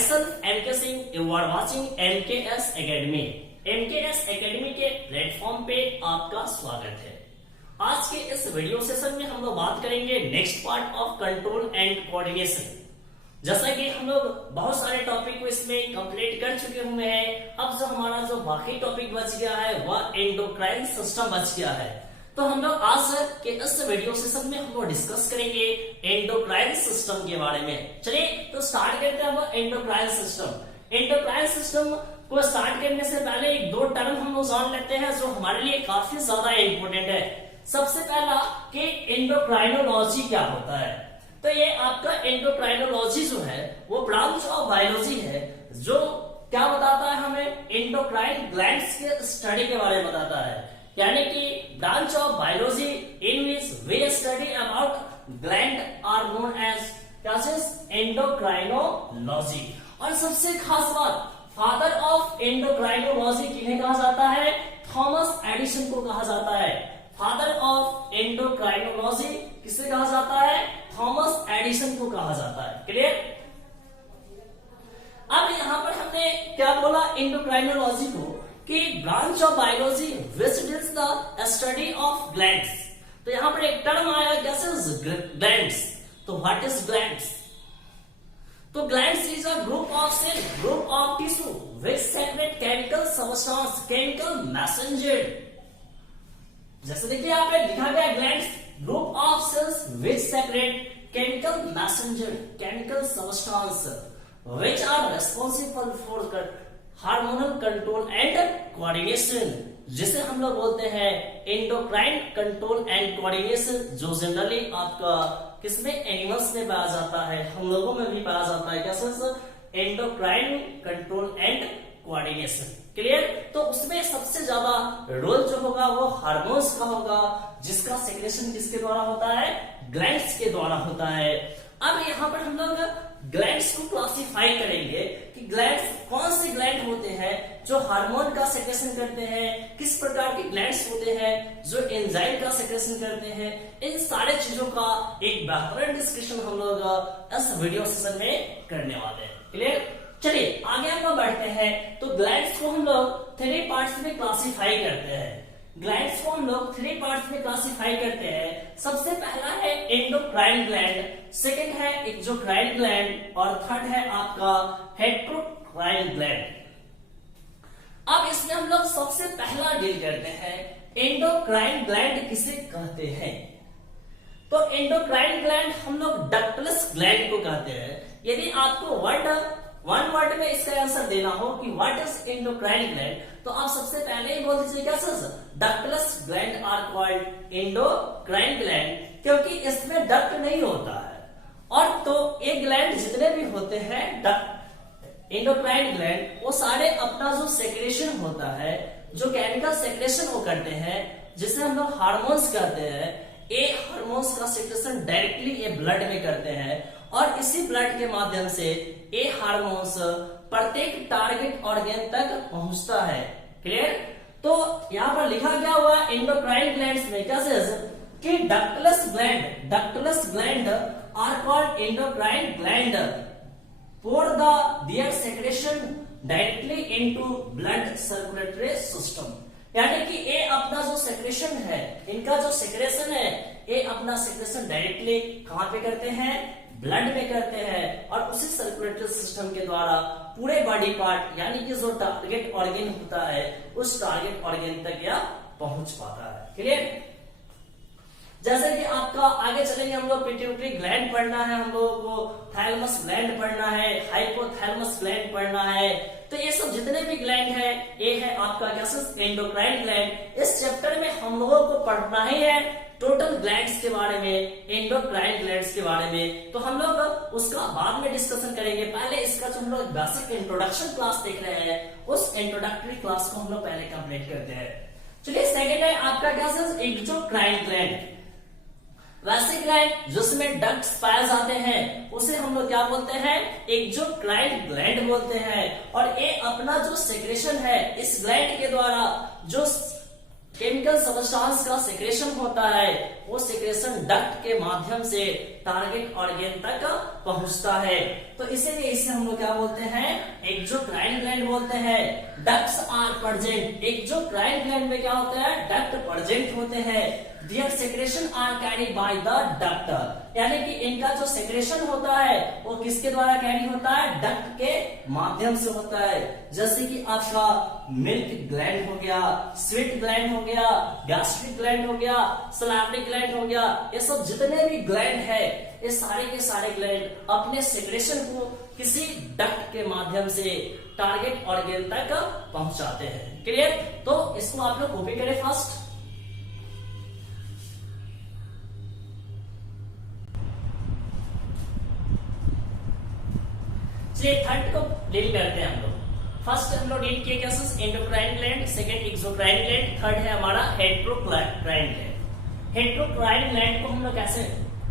myself MK Singh, you are watching MKS Academy। MKS Academy के platform पे आपका स्वागत है। आज के इस वीडियो सेशन में हम लोग बात करेंगे next part of control and coordination. जैसा कि हम लोग बहुत सारे टॉपिक को इसमें कंप्लीट कर चुके हुए हैं, अब जो हमारा जो बाकी टॉपिक बच गया है वह एंडोक्राइन सिस्टम बच गया है। तो हम लोग आज के इस वीडियो सेशन में हम लोग डिस्कस करेंगे एंडोक्राइन सिस्टम के बारे में। चलिए तो स्टार्ट करते हैं अब एंडोक्राइन सिस्टम। एंडोक्राइन सिस्टम को स्टार्ट करने से पहले एक दो टर्म हम लोग जान लेते हैं जो हमारे लिए काफी ज्यादा इंपॉर्टेंट है। सबसे पहला कि एंडोक्राइनोलॉजी क्या होता है। तो ये आपका एंडोक्राइनोलॉजी जो है वो ब्रांच ऑफ बायोलॉजी है जो क्या बताता है हमें एंडोक्राइन ग्लैंड्स के स्टडी के बारे में बताता है, यानी कि branch of biology in which we study about gland are known as endocrinology. और सबसे खास बात, फादर ऑफ एंडोक्राइनोलॉजी किन्हें कहा जाता है? थॉमस एडिसन को कहा जाता है। फादर ऑफ एंडोक्राइनोलॉजी किसे कहा जाता है? थॉमस एडिसन को कहा जाता है। क्लियर? अब यहां पर हमने क्या बोला एंडोक्राइनोलॉजी को कि branch of biology which deals the study of glands. तो यहां पर एक टर्म आया कैसे? ग्लैंड्स। तो व्हाट इज ग्लैंड्स? तो glands is a group of cell, group of tissue which secrete chemical substance, chemical messenger. जैसे देखिए यहाँ पे लिखा गया glands group of cells which secrete chemical messenger, chemical substance which are responsible for hormonal control and coordination, जिसे हम लोग बोलते हैं एंडोक्राइन कंट्रोल एंड कोऑर्डिनेशन, जो जनरली आपका किसमें एनिमल्स में पाया जाता है, हम लोगों में भी पाया जाता है। कैसे? Endocrine control and coordination. Clear? तो उसमें सबसे ज्यादा रोल जो होगा वो हार्मोन्स का होगा, जिसका सेक्रेशन किसके द्वारा होता है? ग्लैंड्स के द्वारा होता है। अब यहाँ पर हम लोग ग्लैंड्स को क्लासिफाई करेंगे कि ग्लैंड्स कौन से ग्लैंड होते हैं जो हार्मोन का सेक्रेशन करते हैं, किस प्रकार के ग्लैंड्स होते हैं जो एंजाइम का सेक्रेशन करते हैं। इन सारे चीजों का एक बेहतरीन डिस्कशन हम लोग इस वीडियो सेशन में करने वाले हैं। क्लियर? चलिए आगे हम लोग बढ़ते हैं। तो ग्लैंड्स को हम लोग 3 पार्ट्स में क्लासिफाई करते हैं। ग्लैंड्स को हम लोग 3 पार्ट्स में क्लासिफाई करते हैं। सबसे पहला है एंडोक्राइन ग्लैंड, सेकंड है एक्सोक्राइन ग्लैंड और थर्ड है आपका हेटेरोक्राइन ग्लैंड। अब इसमें हम लोग सबसे पहला डील करते हैं एंडोक्राइन ग्लैंड किसे कहते हैं। तो एंडोक्राइन ग्लैंड हम लोग डक्टलेस ग्लैंड को कहते हैं। यदि आपको वन वर्ड में इसका आंसर देना हो कि व्हाट इज एंडोक्राइन ग्लैंड, तो आप सबसे पहले ही बोल दीजिए क्या sir? Ductless gland are called endocrine gland, क्योंकि इसमें डक्ट नहीं होता है। और तो ये ग्लैंड जितने भी होते हैं एंडोक्राइन ग्लैंड, वो सारे अपना जो सेक्रेशन होता है, जो केमिकल सेक्रेशन वो करते हैं, जिसे हम लोग हार्मोन्स कहते हैं। ये हार्मोन्स का सेक्रेशन डायरेक्टली ये ब्लड में करते हैं और इसी ब्लड के माध्यम से ये हार्मोन्स प्रत्येक टारगेट ऑर्गन तक पहुंचता है। क्लियर? तो यहाँ पर लिखा गया हुआ एंडोक्राइन ग्लैंड्स में कैसे कि ductless gland are called endocrine gland for their secretion directly into blood circulatory system, यानी कि ये अपना जो सेक्रेशन है, इनका जो सेक्रेशन है, ये अपना सेक्रेशन डायरेक्टली कहां पे करते हैं? ब्लड में करते हैं और उसी सर्कुलेटरी सिस्टम के द्वारा पूरे बॉडी पार्ट यानी कि जो टारगेट ऑर्गन होता है उस टारगेट ऑर्गन तक यह पहुंच पाता है। क्लियर? जैसे कि आपका आगे चलेंगे हम लोग पिट्यूटरी ग्लैंड पढ़ना है, हम लोगों को थैलेमस ग्लैंड पढ़ना है, हाइपोथैलेमस ग्लैंड पढ़ना है। तो ये सब जितने भी ग्लैंड है ये है आपका क्या? Endocrine gland. इस चैप्टर में हम लोगों को पढ़ना ही है टोटल ग्लैंड्स के बारे में, एंडोक्राइन ग्लैंड्स के बारे में। तो हम लोग उसका बाद में डिस्कशन करेंगे। पहले इसका जो हम लोग बेसिक इंट्रोडक्शन क्लास देख रहे हैं, उस इंट्रोडक्टरी क्लास को हम लोग पहले कंप्लीट करते हैं। चलिए सेकेंड है आपका क्या? Exocrine gland. वैसे ग्लैंड जिसमें डक्ट्स पाए जाते हैं उसे हम लोग क्या बोलते हैं? एक्सोक्राइन ग्लैंड बोलते हैं। और ये अपना जो सेक्रेशन है इस ग्लैंड के द्वारा जो केमिकल सब्सटेंस का सेक्रेशन होता है, वो सेक्रेशन डक्ट के माध्यम से टारगेट ऑर्गेन तक पहुंचता है। तो इसीलिए इसे हम लोग क्या बोलते हैं, एक्सोक्राइन ग्लैंड बोलते हैं। Ducts are present, exocrine gland में क्या होता है, डक्ट प्रेजेंट होते हैं। Their secretion are carried by the duct, यानी कि इनका जो सेक्रेशन होता है वो किसके द्वारा कैरी होता है, डक्ट के माध्यम से होता है। जैसे कि आपका मिल्क ग्लैंड हो गया, स्वीट ग्लैंड हो गया, गैस्ट्रिक ग्लैंड हो गया, सलाइवरी ग्लैंड हो गया, ये सब जितने भी ग्लैंड है ये सारे के सारे ग्लैंड अपने सेक्रेशन को किसी डक्ट के माध्यम से टारगेट ऑर्गेन तक पहुंचाते हैं। क्लियर? तो इसको आप लोग कॉपी करें फर्स्ट। चलिए थर्ड को डील करते हैं हम लोग। फर्स्ट हम लोग डील किए कैसे, endocrine gland, second exocrine gland, third है हमारा हेटेरोक्राइन ग्लैंड। हेटेरोक्राइन ग्लैंड को हम लोग कैसे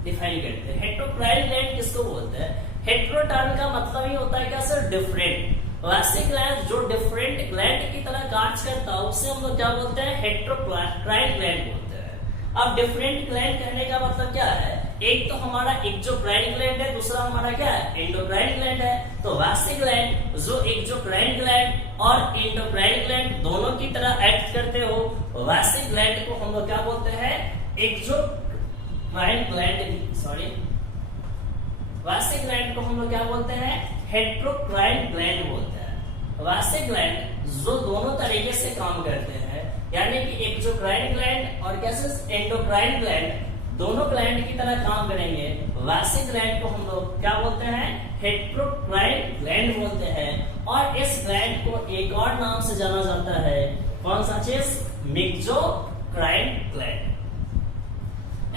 डिफाइन करते हैं, हेटेरोक्राइन ग्लैंड किसको बोलते हैं, हेटेरो टर्म का मतलब ही होता है क्या सर, डिफरेंट। वैसे ग्लैंड जो डिफरेंट ग्लैंड की तरह कार्य करता है उसे हम लोग क्या बोलते हैं, हेटेरोक्राइन ग्लैंड बोलते हैं। अब डिफरेंट ग्लैंड कहने का मतलब क्या है, एक तो हमारा एक्सोक्राइन ग्लैंड है, दूसरा हमारा क्या है, एंडोक्राइन ग्लैंड है। तो वैसे ग्लैंड जो एक्सोक्राइन ग्लैंड और एंडोक्राइन ग्लैंड दोनों की तरह एक्ट करते हो, वैसे ग्लैंड को हम लोग क्या बोलते हैं, एक्सोक्राइन ग्लैंड, सॉरी वैसे ग्लैंड को हम लोग क्या बोलते हैं, हेटेरोक्राइन ग्लैंड बोलते हैं। वैसे ग्लैंड जो दोनों तरीके से काम करते हैं, यानी कि एक्सोक्राइन ग्लैंड और कैसे एंडोक्राइन ग्लैंड दोनों ग्लैंड की तरह काम करेंगे, वैसे ग्लैंड को हम लोग क्या बोलते हैं, हेटेरोक्राइन ग्लैंड बोलते हैं। और इस ग्लैंड को एक और नाम से जाना जाता है, कौन सा चीज, मेसोक्राइन ग्लैंड।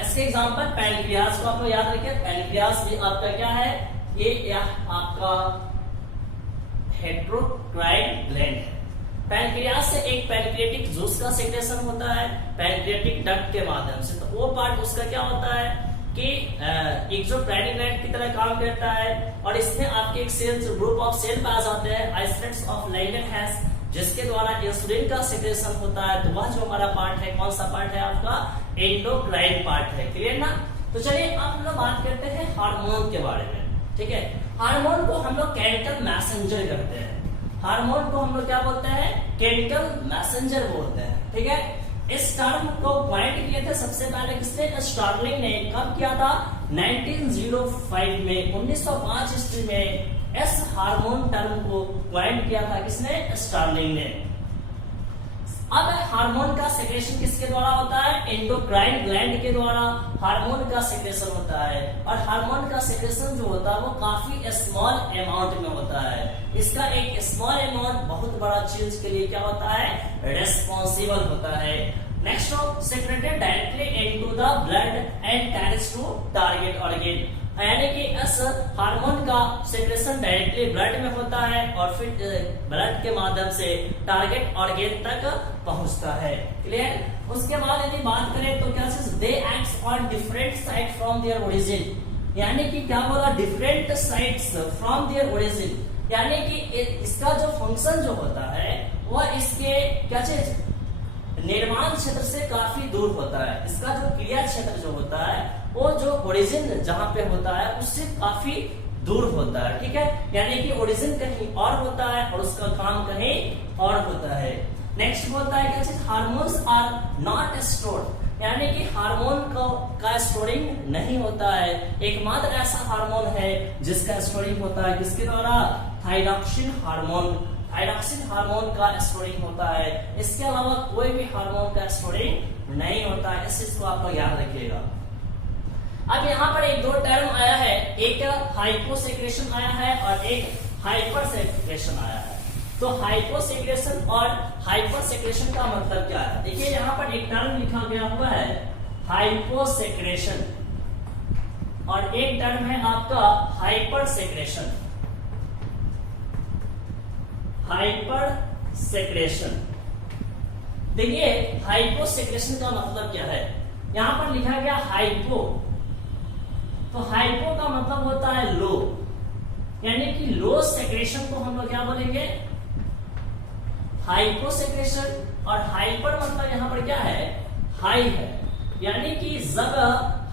इसके एग्जांपल पैनक्रियास को आप लोग याद रखिए, पैनक्रियास भी आपका क्या है, ये आपका हेटेरोक्राइन ग्लैंड है। पैनक्रियास से एक पैनक्रियाटिक जूस का सेक्रेशन होता है पैनक्रियाटिक डक्ट के माध्यम से। तो वो पार्ट उसका क्या होता है कि एक्सोक्राइन ग्लैंड की तरह काम करता है, और इसमें आपके एक सेल्स ग्रुप ऑफ सेल पाए जाते हैं, आइसोलेट्स ऑफ लैंगरहैंस, जिसके द्वारा इंसुलिन का सेक्रेशन होता है। तो वह जो हमारा पार्ट है, कौन सा पार्ट है आपका, एंडोक्राइन पार्ट है। क्लियर ना? तो चलिए अब हम लोग बात करते हैं हार्मोन के बारे में। ठीक है, हार्मोन को हम लोग केमिकल मैसेंजर करते हैं। हार्मोन को हम लोग क्या बोलते हैं, केमिकल मैसेंजर बोलते हैं। ठीक है, इस टर्म को पॉइंट किए थे सबसे पहले किसने, स्टार्लिंग ने। कब किया था, 1905 में, 1905 ईस्वी में इस हार्मोन टर्म को पॉइंट किया था किसने, स्टार्लिंग ने। अब हार्मोन का सेक्रेशन किसके द्वारा होता है, एंडोक्राइन ग्लैंड के द्वारा हार्मोन का सेक्रेशन होता है। और हार्मोन का सेक्रेशन जो होता है वो काफी स्मॉल अमाउंट में होता है। इसका एक स्मॉल अमाउंट बहुत बड़ा चीज के लिए क्या होता है, रेस्पॉन्सिबल होता है। Next, secreted directly into the blood and carries to target organ, यानी कि इस हार्मोन का सेक्रेशन डायरेक्टली ब्लड में होता है और फिर ब्लड के माध्यम से टारगेट ऑर्गेन तक पहुंचता है। क्लियर? उसके बाद यदि बात करें तो क्या चीज, they acts on different site from their origin, यानी कि क्या बोला, different sites from their origin, यानी कि इसका जो फंक्शन जो होता है वह इसके क्या चीज, निर्माण क्षेत्र से काफी दूर होता है। इसका जो क्रिया क्षेत्र जो होता है वो जो ओरिजिन जहां पे होता है उससे काफी दूर होता है। ठीक है, यानी कि ओरिजिन कहीं और होता है और उसका काम कहीं और होता है। नेक्स्ट होता है क्या चीज, हार्मोन्स आर नॉट स्टोर्ड, यानी कि हार्मोन का स्टोरिंग नहीं होता है। एकमात्र ऐसा हार्मोन है जिसका स्टोरिंग होता है किसके द्वारा, थायरॉक्सिन हार्मोन। थायरॉक्सिन हार्मोन का स्टोरिंग होता है, इसके अलावा कोई भी हार्मोन का स्टोरिंग नहीं होता है। इस चीज को आप लोग याद रखिएगा। अब यहाँ पर एक दो टर्म आया है, एक हाइपोसेक्रेशन आया है और एक हाइपर सेक्रेशन आया है। तो हाइपोसेक्रेशन और हाइपर सेक्रेशन का मतलब क्या है, देखिए यहाँ पर एक टर्म लिखा गया हुआ है हाइपोसेक्रेशन और एक टर्म है आपका हाइपर सेक्रेशन। हाइपर सेक्रेशन, देखिए हाइपोसेक्रेशन का मतलब क्या है, यहां पर लिखा गया हाइपो, तो हाइपो का मतलब होता है लो, यानी कि लो सेक्रेशन को हम लोग क्या बोलेंगे, हाइपोसेक्रेशन। और हाइपर मतलब यहाँ पर क्या है, हाई है, यानी कि जब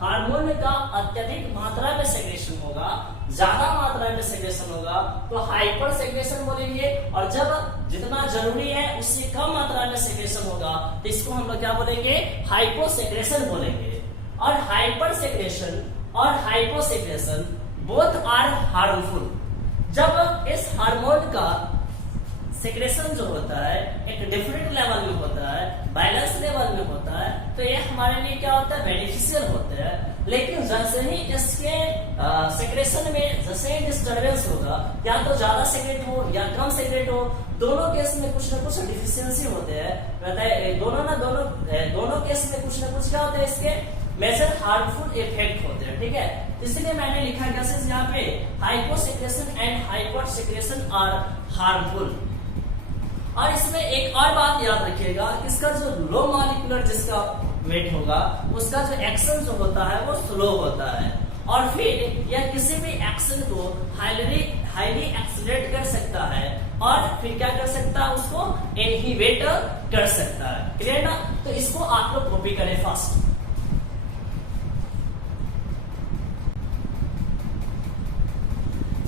हार्मोन का अत्यधिक मात्रा में सेक्रेशन होगा, ज्यादा मात्रा में सेक्रेशन होगा तो हाइपर सेक्रेशन बोलेंगे, और जब जितना जरूरी है उससे कम मात्रा में सेक्रेशन होगा तो इसको हम लोग क्या बोलेंगे, हाइपो सेक्रेशन बोलेंगे। और हाइपर सेक्रेशन और hypo secretion both are harmful. जब इस हार्मोन का सेक्रेशन जो होता है एक डिफरेंट लेवल में होता है, बैलेंस लेवल में होता है, तो ये हमारे लिए क्या होता है, बेनिफिशियल होता है। लेकिन जैसे ही इसके सेक्रेशन में जैसे ही डिस्टर्बेंस होगा, या तो ज्यादा सेक्रेट हो या कम सेक्रेट हो, दोनों केस में कुछ ना कुछ डिफिशियंसी होते हैं, दोनों केस में कुछ ना कुछ क्या होता है, इसके मेजर हार्मफुल इफेक्ट होते हैं। ठीक है, इसलिए मैंने लिखा गैसेस यहाँ पे hypo secretion and hyper secretion are harmful. और इसमें एक और बात याद रखिएगा, इसका जो लो मॉलिक्यूलर जिसका वेट होगा उसका जो एक्शन जो होता है वो स्लो होता है, और फिर यह किसी भी एक्शन को हाईली एक्सीलरेट कर सकता है, और फिर क्या कर सकता है, उसको इनहिबिट कर सकता है। क्लियर ना? तो इसको आप लोग कॉपी करें फर्स्ट।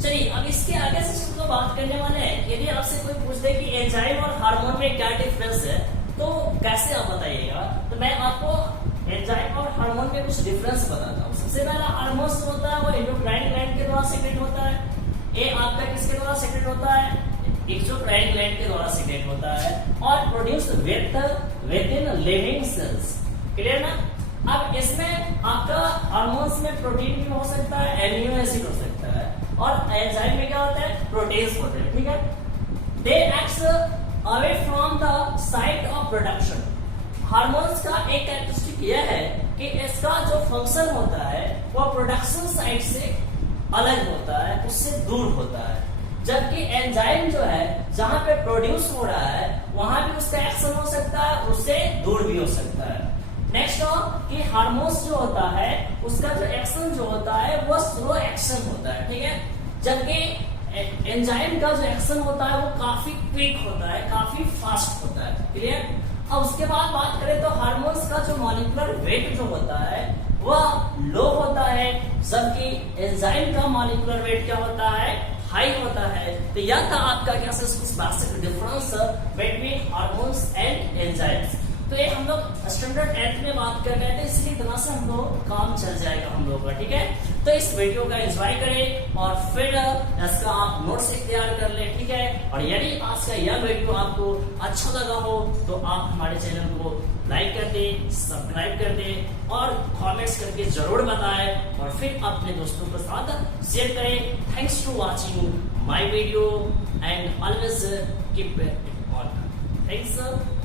चलिए अब इसके आगे से हम लोग बात करने वाले हैं। यदि आपसे कोई पूछ दे कि एंजाइम और हार्मोन में क्या डिफरेंस है तो कैसे आप बताइएगा, तो मैं आपको एंजाइम और हार्मोन में कुछ डिफरेंस बताता हूँ। सबसे पहला हार्मोन होता है वो एंडोक्राइन ग्लैंड के द्वारा सेक्रेट होता है। ये आपका किसके द्वारा सेक्रेट होता है, एक्सोक्राइन ग्लैंड के द्वारा सेक्रेट होता है, और produce with in living cells. Clear ना? अब इसमें आपका हार्मोन्स में प्रोटीन भी हो सकता है, एमिनो एसिड हो सकता है, और एंजाइम में क्या होता है, प्रोटीन्स होते हैं। ठीक है, they acts away from the site of production. Hormones का एक कैरेक्टरिस्टिक यह है कि इसका जो फंक्शन होता है वो प्रोडक्शन साइट से अलग होता है, उससे दूर होता है, जबकि एंजाइम जो है जहां पे प्रोड्यूस हो रहा है वहां भी उसका एक्शन हो सकता है, उससे दूर भी हो सकता है। नेक्स्ट कि हार्मोन्स जो होता है उसका जो एक्शन जो होता है वो स्लो एक्शन होता है। ठीक है, जबकि एंजाइम का जो एक्शन होता है वो काफी क्विक होता है, काफी फास्ट होता है। क्लियर? अब उसके बाद बात करें तो हार्मोन्स का जो मॉलिक्यूलर वेट जो होता है वह लो होता है, जबकि एंजाइम का मॉलिक्यूलर वेट क्या होता है, हाई होता है। तो यह था आपका क्या कुछ basic difference between hormones and enzymes. तो ये हम लोग स्टैंडर्ड 8th में बात कर रहे थे, इसलिए इतना से हम लोग काम चल जाएगा हम लोगों का। ठीक है, तो इस वीडियो का एंजॉय करें और फिर इसका आप नोट्स तैयार कर ले। ठीक है, और यदि आज का यह वीडियो आपको अच्छा लगा हो तो आप हमारे चैनल को लाइक कर दें, सब्सक्राइब कर दें और कमेंट्स करके जरूर बताएं, और फिर अपने दोस्तों के साथ शेयर करें। Thanks to watching my video and always keep it on. Thanks.